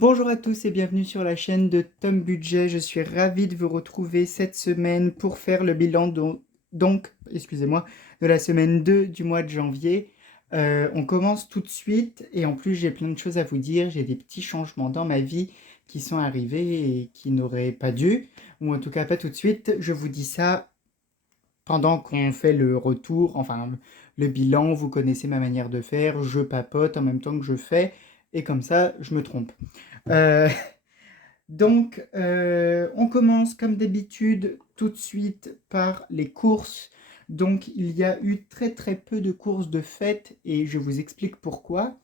Bonjour à tous et bienvenue sur la chaîne de Tom Budget. Je suis ravi de vous retrouver cette semaine pour faire le bilan excusez-moi, de la semaine 2 du mois de janvier. On commence tout de suite et en plus j'ai plein de choses à vous dire. J'ai des petits changements dans ma vie qui sont arrivés et qui n'auraient pas dû, ou en tout cas pas tout de suite. Je vous dis ça pendant qu'on fait le retour, enfin le bilan. Vous connaissez ma manière de faire, je papote en même temps que je fais et comme ça je me trompe. Euh, on commence comme d'habitude tout de suite par les courses. Donc, il y a eu très très peu de courses de fête et je vous explique pourquoi.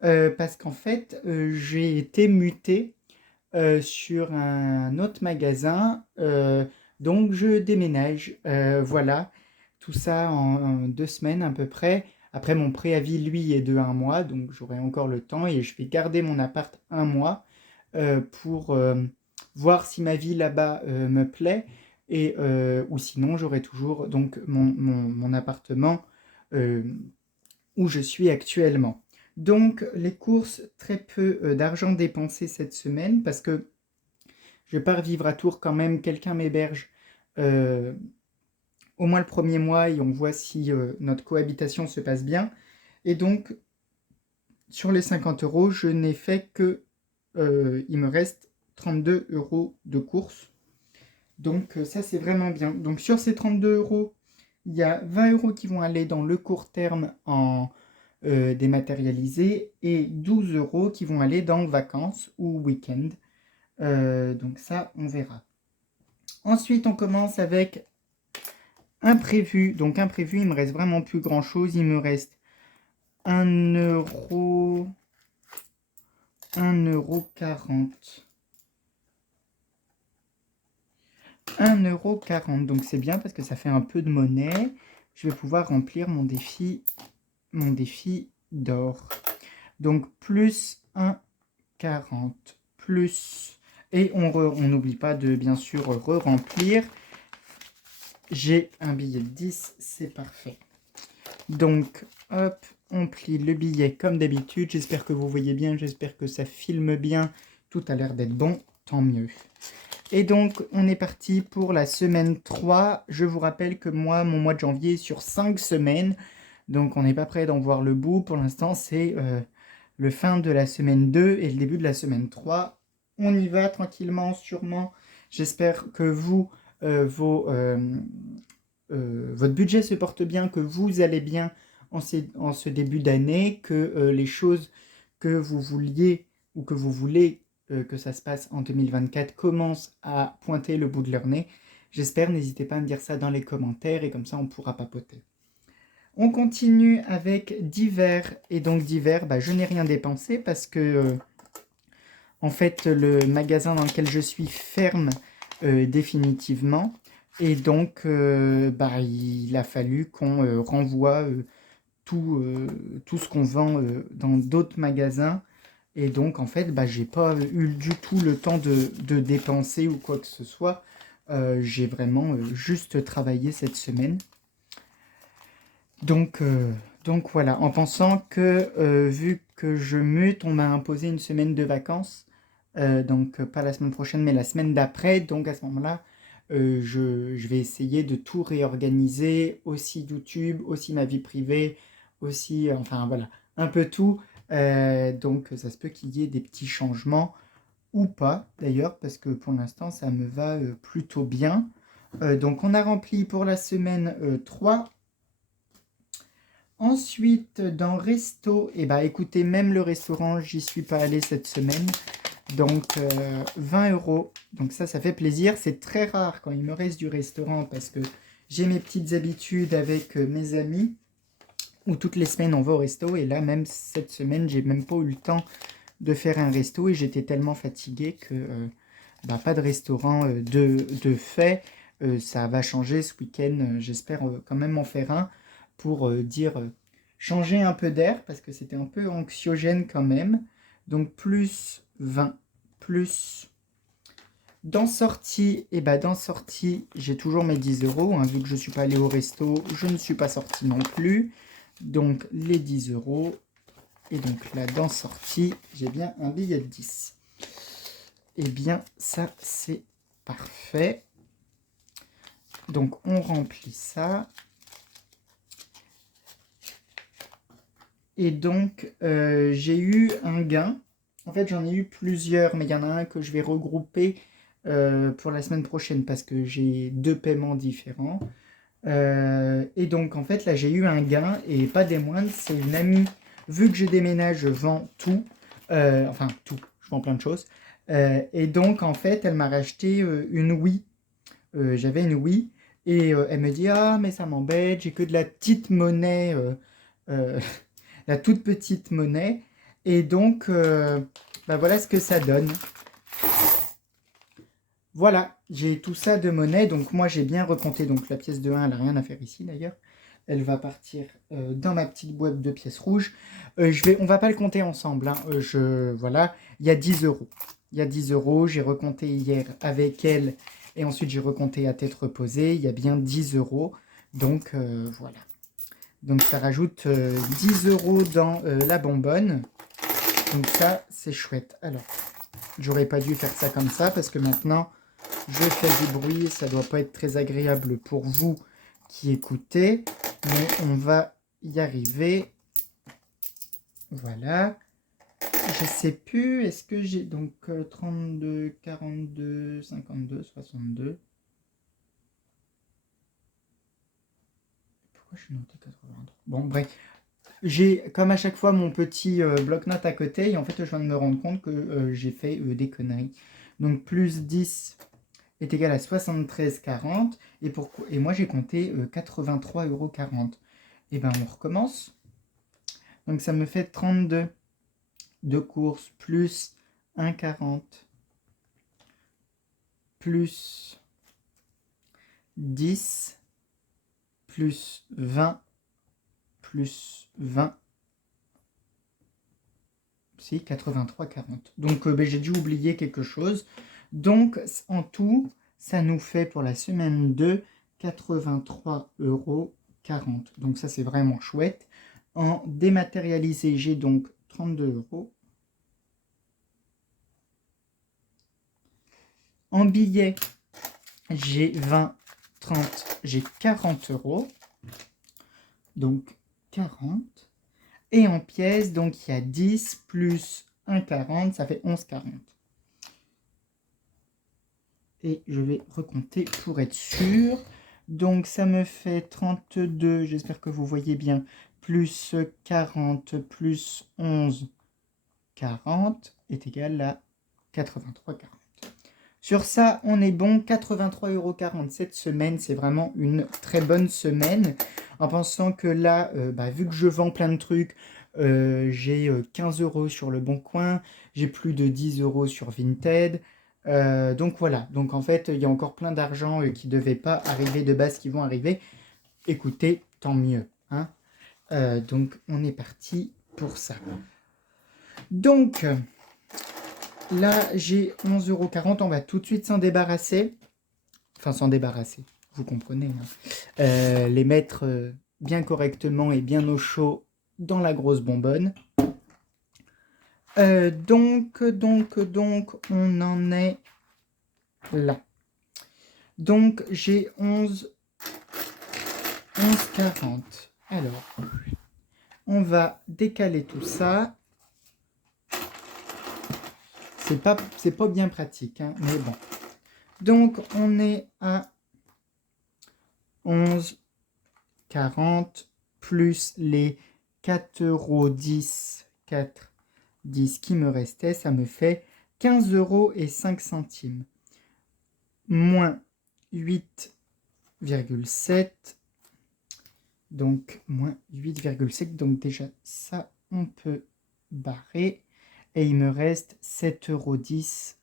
Parce qu'en fait, j'ai été muté sur un autre magasin. Donc, je déménage. Voilà, tout ça en 2 semaines à peu près. Après, mon préavis, lui, est de 1 mois, donc j'aurai encore le temps et je vais garder mon appart 1 mois pour voir si ma vie là-bas me plaît ou sinon j'aurai toujours donc mon appartement euh, où je suis actuellement. Donc les courses, très peu d'argent dépensé cette semaine parce que je pars vivre à Tours quand même, quelqu'un m'héberge euh, au moins le premier mois et on voit si notre cohabitation se passe bien. Et donc sur les 50 euros, je n'ai fait que il me reste 32 euros de course. Donc ça c'est vraiment bien. Donc sur ces 32 euros, il y a 20 euros qui vont aller dans le court terme en dématérialisé et 12 euros qui vont aller dans vacances ou week-end. Donc ça on verra. Ensuite on commence avec imprévu. Donc imprévu, il me reste vraiment plus grand chose. Il me reste 1 euro, 1,40 €. 1,40 €. Donc c'est bien parce que ça fait un peu de monnaie. Je vais pouvoir remplir mon défi d'or. Donc plus 1,40 plus. Et on n'oublie pas de bien sûr re-remplir. J'ai un billet de 10, c'est parfait. Donc hop, on plie le billet comme d'habitude. J'espère que vous voyez bien, j'espère que ça filme bien. Tout a l'air d'être bon, tant mieux. Et donc, on est parti pour la semaine 3. Je vous rappelle que moi, mon mois de janvier est sur 5 semaines. Donc, on n'est pas prêt d'en voir le bout. Pour l'instant, c'est le fin de la semaine 2 et le début de la semaine 3. On y va tranquillement, sûrement. J'espère que vous, votre budget se porte bien, que vous allez bien en ce début d'année, que les choses que vous vouliez ou que vous voulez que ça se passe en 2024 commencent à pointer le bout de leur nez. J'espère, n'hésitez pas à me dire ça dans les commentaires et comme ça on pourra papoter. On continue avec divers et donc divers, je n'ai rien dépensé parce que en fait le magasin dans lequel je suis ferme définitivement et donc il a fallu qu'on renvoie tout ce qu'on vend dans d'autres magasins. Et donc, en fait, j'ai pas eu du tout le temps de dépenser ou quoi que ce soit. J'ai vraiment juste travaillé cette semaine. Donc, euh, donc voilà, en pensant que vu que je mute, on m'a imposé une semaine de vacances. Donc, pas la semaine prochaine, mais la semaine d'après. Donc, à ce moment-là, je vais essayer de tout réorganiser, aussi YouTube, aussi ma vie privée, aussi, enfin voilà, un peu tout. Donc, ça se peut qu'il y ait des petits changements ou pas, d'ailleurs, parce que pour l'instant, ça me va plutôt bien. Donc, on a rempli pour la semaine 3. Ensuite, dans resto, écoutez, même le restaurant, j'y suis pas allé cette semaine. Donc 20 euros. Donc ça fait plaisir. C'est très rare quand il me reste du restaurant parce que j'ai mes petites habitudes avec mes amis où toutes les semaines on va au resto. Et là, même cette semaine, j'ai même pas eu le temps de faire un resto et j'étais tellement fatigué que pas de restaurant de fait. Ça va changer ce week-end. J'espère quand même en faire un pour changer un peu d'air parce que c'était un peu anxiogène quand même. Donc plus 20, plus dans sortie, dans sortie, j'ai toujours mes 10 euros. Hein, vu que je ne suis pas allé au resto, je ne suis pas sorti non plus. Donc les 10 euros. Et donc là, dans sortie, j'ai bien un billet de 10. eh bien, ça, c'est parfait. Donc, on remplit ça. Et donc, j'ai eu un gain. En fait, j'en ai eu plusieurs, mais il y en a un que je vais regrouper pour la semaine prochaine parce que j'ai 2 paiements différents. Et donc, en fait, là, j'ai eu un gain et pas des moindres. C'est une amie. Vu que je déménage, je vends tout. Enfin, tout. Je vends plein de choses. Et donc, en fait, elle m'a racheté une Wii. J'avais une Wii. Et elle me dit, ah, mais ça m'embête, j'ai que de la petite monnaie, euh, la toute petite monnaie. Et donc, bah voilà ce que ça donne. Voilà, j'ai tout ça de monnaie. Donc moi, j'ai bien recompté. Donc la pièce de 1, elle n'a rien à faire ici d'ailleurs. Elle va partir dans ma petite boîte de pièces rouges. On va pas le compter ensemble, hein. Voilà, il y a 10 euros. Il y a 10 euros. J'ai recompté hier avec elle. Et ensuite, j'ai recompté à tête reposée. Il y a bien 10 euros. Donc voilà. Donc ça rajoute 10 euros dans la bonbonne. Donc ça, c'est chouette. Alors, j'aurais pas dû faire ça comme ça parce que maintenant, je fais du bruit. Ça doit pas être très agréable pour vous qui écoutez. Mais on va y arriver. Voilà. Je sais plus. Est-ce que j'ai donc 32, 42, 52, 62. Pourquoi je suis noté 83? Bon, bref. J'ai, comme à chaque fois, mon petit bloc-notes à côté. Et en fait, je viens de me rendre compte que j'ai fait des conneries. Donc, plus 10 est égal à 73,40. Et moi, j'ai compté 83,40 €. Et ben, on recommence. Donc, ça me fait 32 de course plus 1,40 plus 10 plus 20 plus 20. Si, 83,40. Donc, j'ai dû oublier quelque chose. Donc, en tout, ça nous fait pour la semaine 2, 83,40 €. Donc, ça, c'est vraiment chouette. En dématérialisé, j'ai donc 32 €. En billets, j'ai 20, 30, j'ai 40 €. Donc, 40. Et en pièces, donc il y a 10 plus 1,40, ça fait 11,40. Et je vais recompter pour être sûr. Donc ça me fait 32, j'espère que vous voyez bien, plus 40 plus 11, 40 est égal à 83,40. Sur ça, on est bon, 83,40 € cette semaine, c'est vraiment une très bonne semaine. En pensant que là, vu que je vends plein de trucs, j'ai 15 € sur Le Bon Coin, j'ai plus de 10 € sur Vinted. Donc voilà, donc en fait, il y a encore plein d'argent qui ne devait pas arriver de base qui vont arriver. Écoutez, tant mieux, hein. Donc on est parti pour ça. Donc là, j'ai 11,40 €, on va tout de suite s'en débarrasser. Enfin, s'en débarrasser, vous comprenez, hein. Les mettre bien correctement et bien au chaud dans la grosse bonbonne. Donc, on en est là. Donc, j'ai 11,40. Alors, on va décaler tout ça. C'est pas bien pratique, hein, mais bon. Donc, on est à 11,40 plus les 4,10 €, 4,10 qui me restait, ça me fait 15,05 €. Moins 8,7. Donc, moins 8,7. Donc, déjà, ça, on peut barrer. Et il me reste 7,10 €.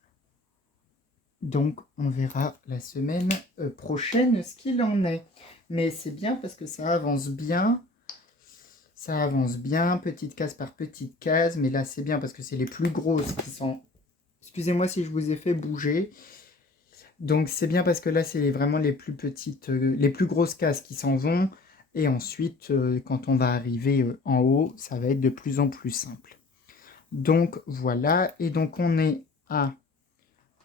Donc, on verra la semaine prochaine ce qu'il en est. Mais c'est bien parce que ça avance bien. Ça avance bien, petite case par petite case. Mais là, c'est bien parce que c'est les plus grosses qui sont... Excusez-moi si je vous ai fait bouger. Donc, c'est bien parce que là, c'est vraiment les plus petites, les plus grosses cases qui s'en vont. Et ensuite, quand on va arriver en haut, ça va être de plus en plus simple. Donc, voilà. Et donc, on est à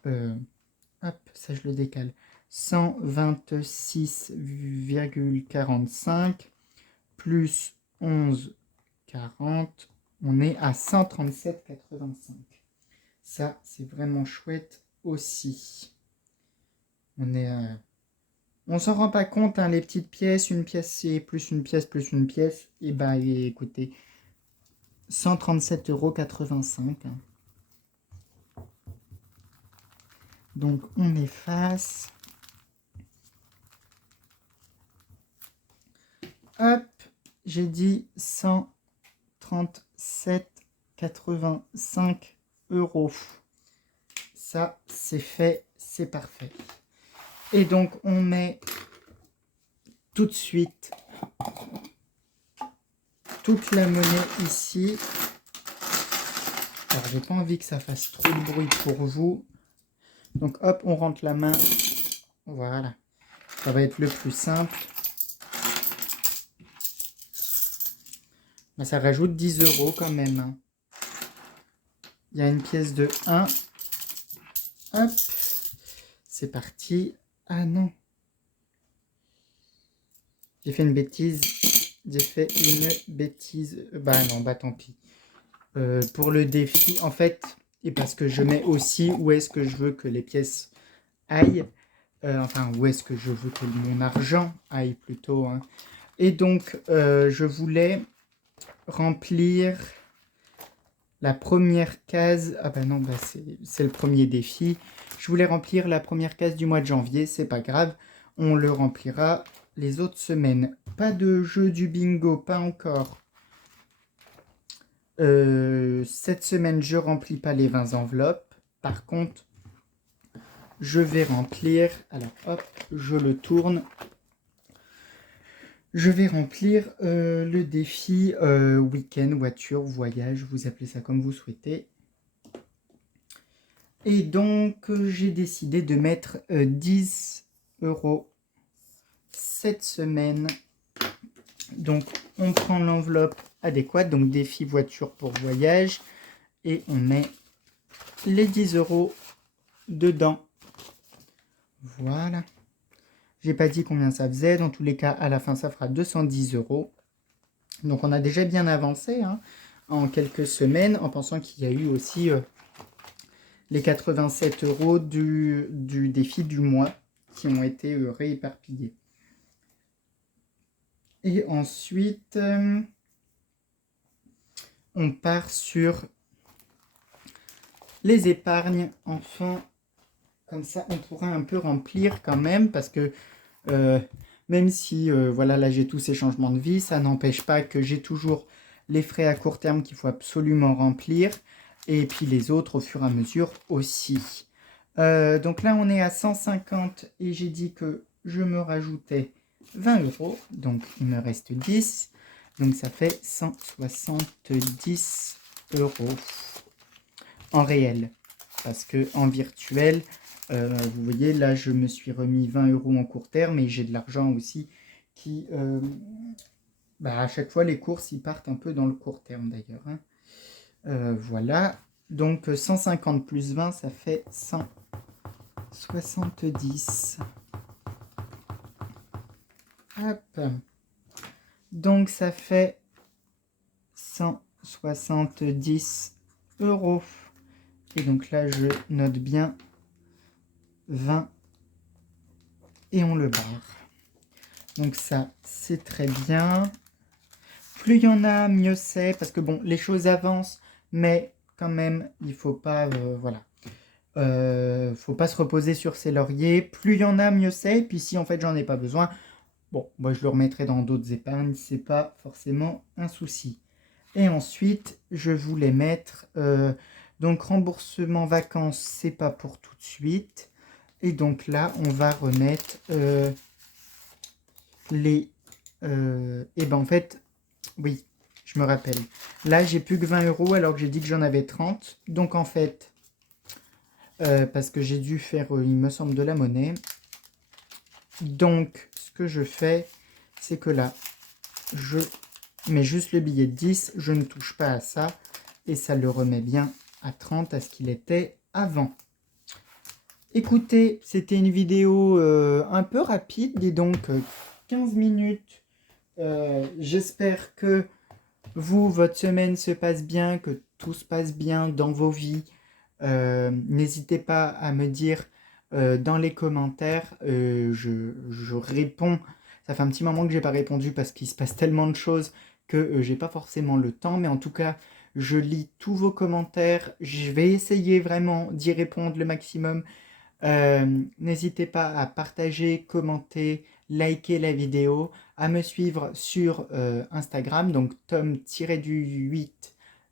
hop, ça je le décale, 126,45 plus 11,40, on est à 137,85. Ça, c'est vraiment chouette aussi. On s'en rend pas compte, hein, les petites pièces, une pièce c'est plus une pièce plus une pièce. Et bah écoutez, 137,85 €. Hein. Donc on efface. Hop, j'ai dit 137,85 €. Ça, c'est fait, c'est parfait. Et donc, on met tout de suite toute la monnaie ici. Alors, j'ai pas envie que ça fasse trop de bruit pour vous. Donc, hop, on rentre la main. Voilà. Ça va être le plus simple. Mais ça rajoute 10 € quand même. Hein. Il y a une pièce de 1. Hop. C'est parti. Ah non. J'ai fait une bêtise. Bah non, bah tant pis. Pour le défi, en fait, et parce que je mets aussi où est-ce que je veux que les pièces aillent. Enfin, où est-ce que je veux que mon argent aille plutôt. Hein. Et donc, je voulais remplir la première case. Ah bah non, bah c'est le premier défi. Je voulais remplir la première case du mois de janvier, c'est pas grave. On le remplira les autres semaines. Pas de jeu du bingo, pas encore. Cette semaine, je remplis pas les 20 enveloppes. Par contre, je vais remplir. Alors hop, je le tourne. Je vais remplir le défi week-end, voiture, voyage, vous appelez ça comme vous souhaitez. Et donc, j'ai décidé de mettre 10 € cette semaine. Donc, on prend l'enveloppe adéquate, donc défi voiture pour voyage, et on met les 10 € dedans. Voilà. J'ai pas dit combien ça faisait. Dans tous les cas, à la fin, ça fera 210 €. Donc, on a déjà bien avancé hein, en quelques semaines, en pensant qu'il y a eu aussi les 87 € du défi du mois qui ont été rééparpillés. Et ensuite, on part sur les épargnes. Enfin, comme ça, on pourra un peu remplir quand même, parce que même si, voilà, là j'ai tous ces changements de vie, ça n'empêche pas que j'ai toujours les frais à court terme qu'il faut absolument remplir, et puis les autres au fur et à mesure aussi. Donc là, on est à 150, et j'ai dit que je me rajoutais 20 €, donc il me reste 10, donc ça fait 170 € en réel, parce que en virtuel, vous voyez, là, je me suis remis 20 € en court terme et j'ai de l'argent aussi qui... à chaque fois, les courses, ils partent un peu dans le court terme, d'ailleurs. Hein. Voilà. Donc, 150 plus 20, ça fait 170. Hop. Donc, ça fait 170 €. Et donc là, je note bien 20 et on le barre. Donc ça, c'est très bien. Plus il y en a, mieux c'est, parce que bon, les choses avancent, mais quand même, il faut pas, voilà. Faut pas se reposer sur ses lauriers. Plus il y en a, mieux c'est. Puis si en fait j'en ai pas besoin, bon, moi je le remettrai dans d'autres épargnes, c'est pas forcément un souci. Et ensuite, je voulais mettre, donc remboursement vacances, c'est pas pour tout de suite. Et donc là, on va remettre et ben en fait, oui, je me rappelle. Là, j'ai plus que 20 € alors que j'ai dit que j'en avais 30. Donc en fait, parce que j'ai dû faire, il me semble, de la monnaie. Donc, ce que je fais, c'est que là, je mets juste le billet de 10, je ne touche pas à ça. Et ça le remet bien à 30, à ce qu'il était avant. Écoutez, c'était une vidéo un peu rapide, dis donc 15 minutes. J'espère que vous, votre semaine se passe bien, que tout se passe bien dans vos vies. N'hésitez pas à me dire dans les commentaires. Je réponds. Ça fait un petit moment que j'ai pas répondu parce qu'il se passe tellement de choses que j'ai pas forcément le temps. Mais en tout cas, je lis tous vos commentaires. Je vais essayer vraiment d'y répondre le maximum. N'hésitez pas à partager, commenter, liker la vidéo, à me suivre sur Instagram, donc tom-8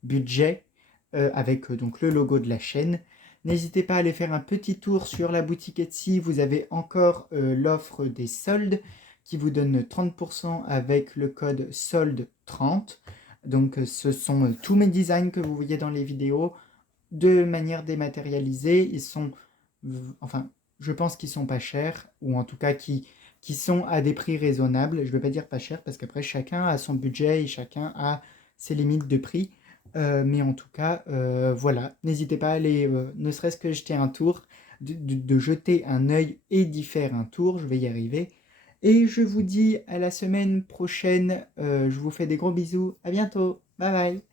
budget, avec donc le logo de la chaîne. N'hésitez pas à aller faire un petit tour sur la boutique Etsy, vous avez encore l'offre des soldes qui vous donne 30% avec le code solde30. Donc ce sont tous mes designs que vous voyez dans les vidéos de manière dématérialisée. Ils sont, enfin, je pense qu'ils sont pas chers, ou en tout cas qui sont à des prix raisonnables. Je ne vais pas dire pas cher, parce qu'après, chacun a son budget et chacun a ses limites de prix. Mais en tout cas, voilà, n'hésitez pas à aller, ne serait-ce que jeter un tour, de jeter un œil et d'y faire un tour, je vais y arriver. Et je vous dis à la semaine prochaine, je vous fais des gros bisous, à bientôt, bye bye.